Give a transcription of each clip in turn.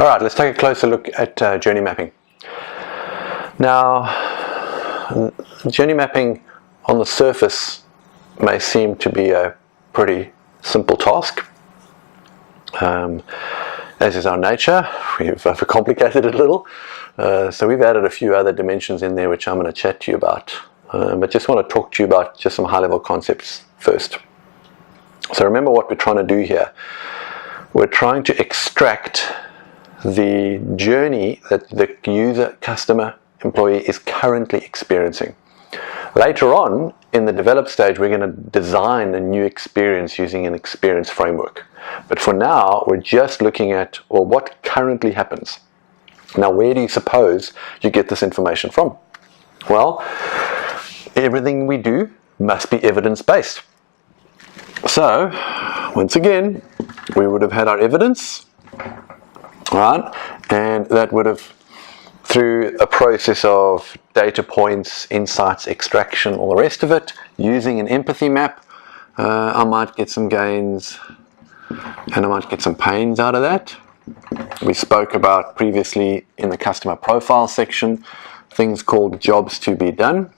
All right, let's take a closer look at journey mapping. Now, journey mapping on the surface may seem to be a pretty simple task. As is our nature, we've overcomplicated it a little. So we've added a few other dimensions in there which I'm going to chat to you about. But just want to talk to you about just some high-level concepts first. So remember what we're trying to do here. We're trying to extract the journey that the user, customer, employee is currently experiencing. Later on, in the develop stage, we're going to design a new experience using an experience framework. But for now, we're just looking at, well, what currently happens. Now, where do you suppose you get this information from? Well, everything we do must be evidence-based. So, once again, we would have had our evidence, right? And that would have, through a process of data points, insights, extraction, all the rest of it, using an empathy map, I might get some gains and I might get some pains out of that. We spoke about previously in the customer profile section, things called jobs to be done.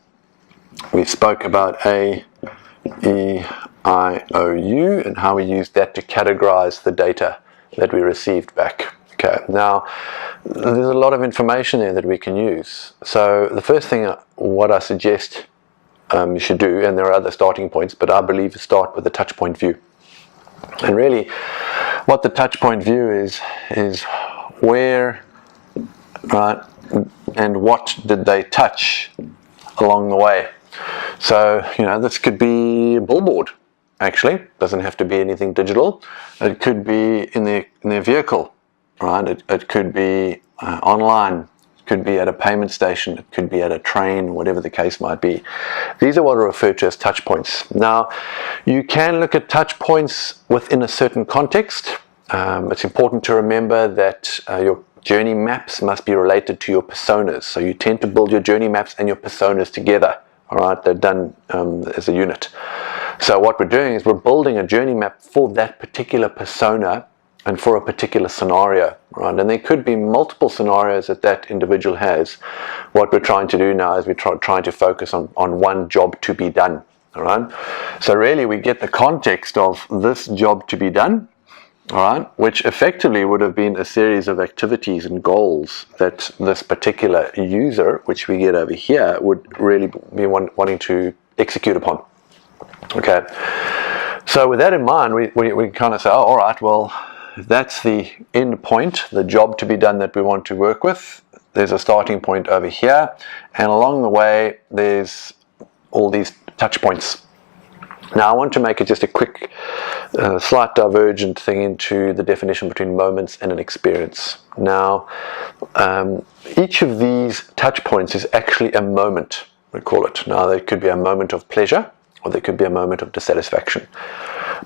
We spoke about A, E, I, O, U, and how we used that to categorize the data that we received back. Okay, now there's a lot of information there that we can use. So the first thing what I suggest you should do, and there are other starting points, but I believe start with the touch point view. And really what the touch point view is where, right, and what did they touch along the way. So, you know, this could be a billboard, actually. Doesn't have to be anything digital. It could be in their vehicle, right? It could be online. It could be at a payment station. It could be at a train, whatever the case might be. These are what are referred to as touch points. Now, you can look at touch points within a certain context. It's important to remember that your journey maps must be related to your personas. So you tend to build your journey maps and your personas together. All right, they're done as a unit. So what we're doing is we're building a journey map for that particular persona and for a particular scenario, right? And there could be multiple scenarios that individual has. What we're trying to do now is we're trying to focus on one job to be done, all right? So really we get the context of this job to be done, all right, which effectively would have been a series of activities and goals that this particular user, which we get over here, would really be wanting to execute upon. Okay, so with that in mind, we kind of say, oh, all right, well, that's the end point, the job to be done that we want to work with. There's a starting point over here, and along the way, there's all these touch points. Now, I want to make it just a quick, slight divergent thing into the definition between moments and an experience. Now, each of these touch points is actually a moment, we call it. Now, there could be a moment of pleasure, or there could be a moment of dissatisfaction.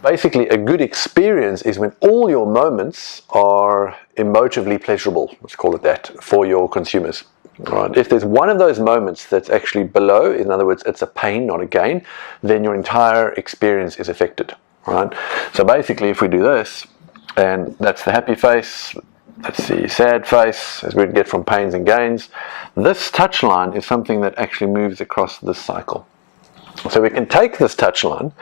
Basically, a good experience is when all your moments are emotively pleasurable, let's call it that, for your consumers. Right. If there's one of those moments that's actually below, in other words, it's a pain, not a gain, then your entire experience is affected. Right? So basically, if we do this, and that's the happy face, that's the sad face, as we'd get from pains and gains, this touch line is something that actually moves across this cycle. So we can take this touch line,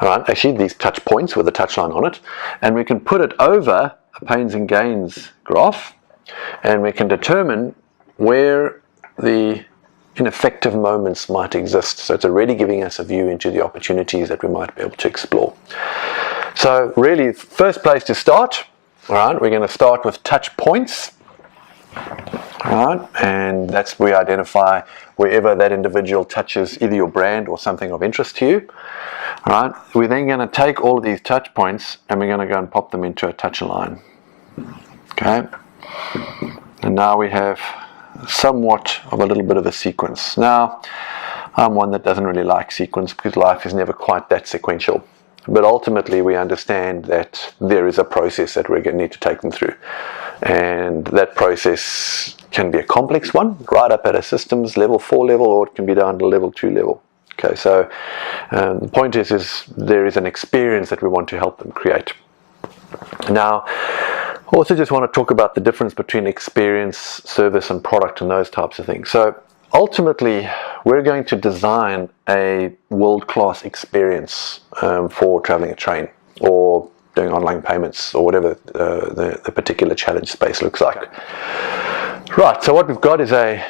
all right, actually these touch points with a touch line on it, and we can put it over a pains and gains graph, and we can determine where the ineffective moments might exist. So it's already giving us a view into the opportunities that we might be able to explore. So really, first place to start, all right, we're going to start with touch points. All right, and that's where we identify wherever that individual touches either your brand or something of interest to you. All right, we're then going to take all of these touch points and we're going to go and pop them into a touch line. Okay, and now we have somewhat of a little bit of a sequence. Now, I'm one that doesn't really like sequence because life is never quite that sequential. But ultimately, we understand that there is a process that we're going to need to take them through. And that process can be a complex one, right up at a systems level 4 level, or it can be down to level 2 level. Okay, so the point is there is an experience that we want to help them create. Now, Also just want to talk about the difference between experience, service and product and those types of things. So ultimately, we're going to design a world-class experience for traveling a train or doing online payments or whatever the particular challenge space looks like. Right, so what we've got is a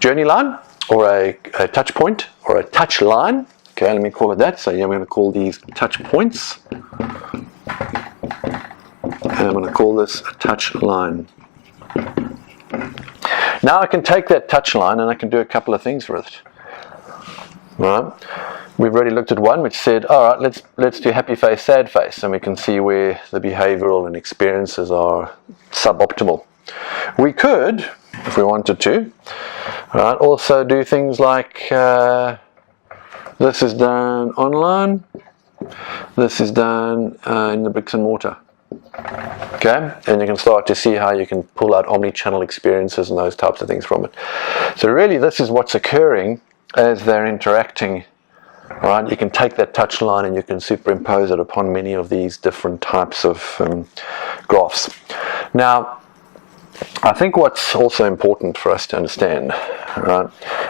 journey line or a touch point or a touch line. Okay, let me call it that. So yeah, I'm going to call these touch points. And I'm going to call this a touch line. Now I can take that touch line and I can do a couple of things with it. All right. We've already looked at one which said, all right, let's do happy face, sad face, and we can see where the behavioral and experiences are suboptimal. We could, if we wanted to, right, also do things like this is done online, this is done in the bricks and mortar. Okay, and you can start to see how you can pull out omni-channel experiences and those types of things from it. So really this is what's occurring as they're interacting. All right, you can take that touch line and you can superimpose it upon many of these different types of graphs. Now, I think what's also important for us to understand, right,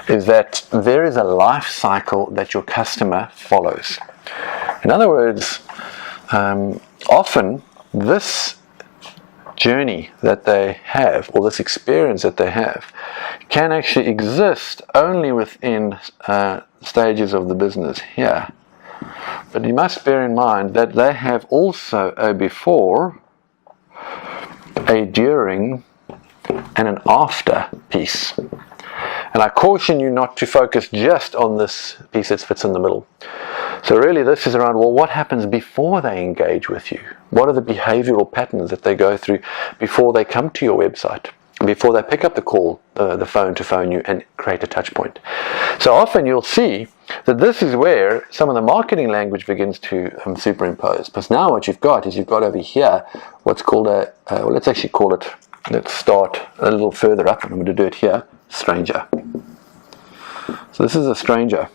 is that there is a life cycle that your customer follows. In other words, often this journey that they have, or this experience that they have, can actually exist only within stages of the business here. But you must bear in mind that they have also a before, a during, and an after piece. And I caution you not to focus just on this piece that fits in the middle. So really this is around, well, what happens before they engage with you? What are the behavioral patterns that they go through before they come to your website, before they pick up the call, the phone to phone you and create a touch point? So often you'll see that this is where some of the marketing language begins to superimpose. Because now what you've got is you've got over here what's called a, well, let's actually call it, let's start a little further up, and I'm going to do it here, stranger. So this is a stranger.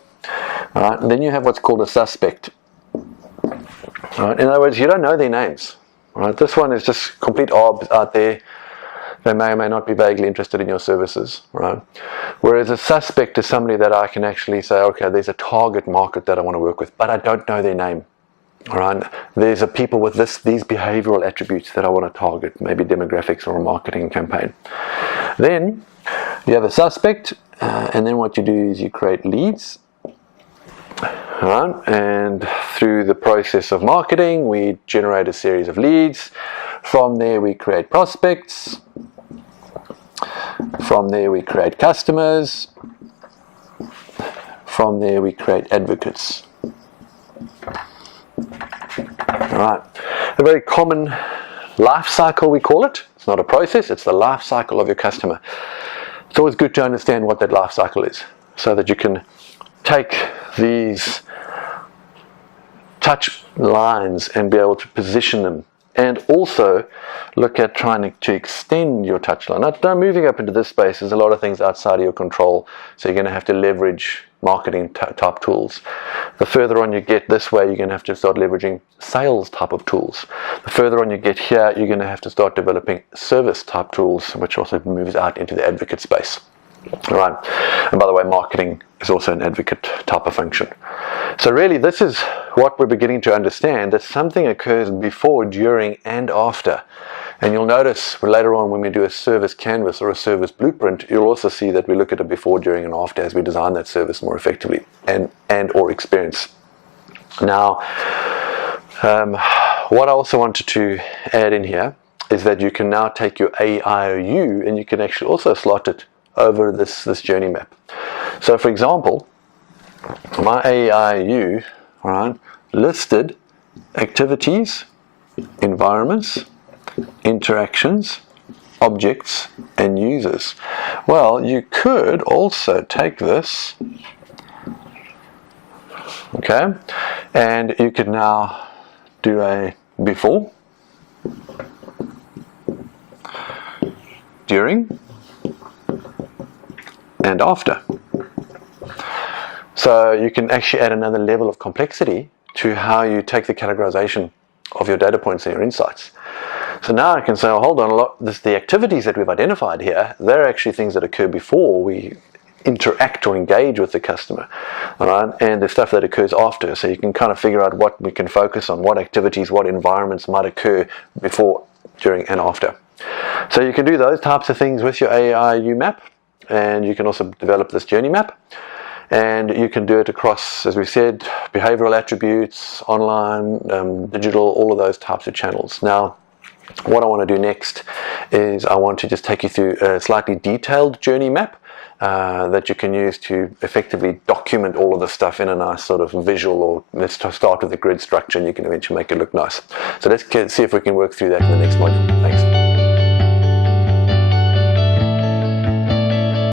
All right, and then you have what's called a suspect. All right, in other words, you don't know their names. All right, this one is just complete orbs out there. They may or may not be vaguely interested in your services. Right? Whereas a suspect is somebody that I can actually say, okay, there's a target market that I want to work with, but I don't know their name. All right, there's a people with these behavioral attributes that I want to target, maybe demographics or a marketing campaign. Then you have a suspect, and then what you do is you create leads. All right, and through the process of marketing, we generate a series of leads. From there, we create prospects. From there, we create customers. From there, we create advocates. All right, a very common life cycle, we call it. It's not a process, it's the life cycle of your customer. It's always good to understand what that life cycle is so that you can take these touch lines and be able to position them, and also look at trying to extend your touch line. Now moving up into this space, there's a lot of things outside of your control, so you're going to have to leverage marketing type tools. The further on you get this way, you're going to have to start leveraging sales type of tools. The further on you get here, you're going to have to start developing service type tools, which also moves out into the advocate space. All right, and by the way, marketing is also an advocate type of function. So really this is what we're beginning to understand, that something occurs before, during and after. And you'll notice later on when we do a service canvas or a service blueprint, you'll also see that we look at a before, during and after as we design that service more effectively and or experience. Now, what I also wanted to add in here is that you can now take your AIOU and you can actually also slot it over this journey map. So for example, my AIOU, all right, listed activities, environments, interactions, objects, and users. Well, you could also take this, okay, and you could now do a before, during, and after. So you can actually add another level of complexity to how you take the categorization of your data points and your insights. So now I can say, oh, hold on, the activities that we've identified here, they're actually things that occur before we interact or engage with the customer, all right? And the stuff that occurs after. So you can kind of figure out what we can focus on, what activities, what environments might occur before, during, and after. So you can do those types of things with your AIU map, and you can also develop this journey map. And you can do it across, as we said, behavioral attributes, online, digital, all of those types of channels. Now, what I want to do next is I want to just take you through a slightly detailed journey map that you can use to effectively document all of the stuff in a nice sort of visual, or let's start with the grid structure and you can eventually make it look nice. So let's see if we can work through that in the next module. Thanks.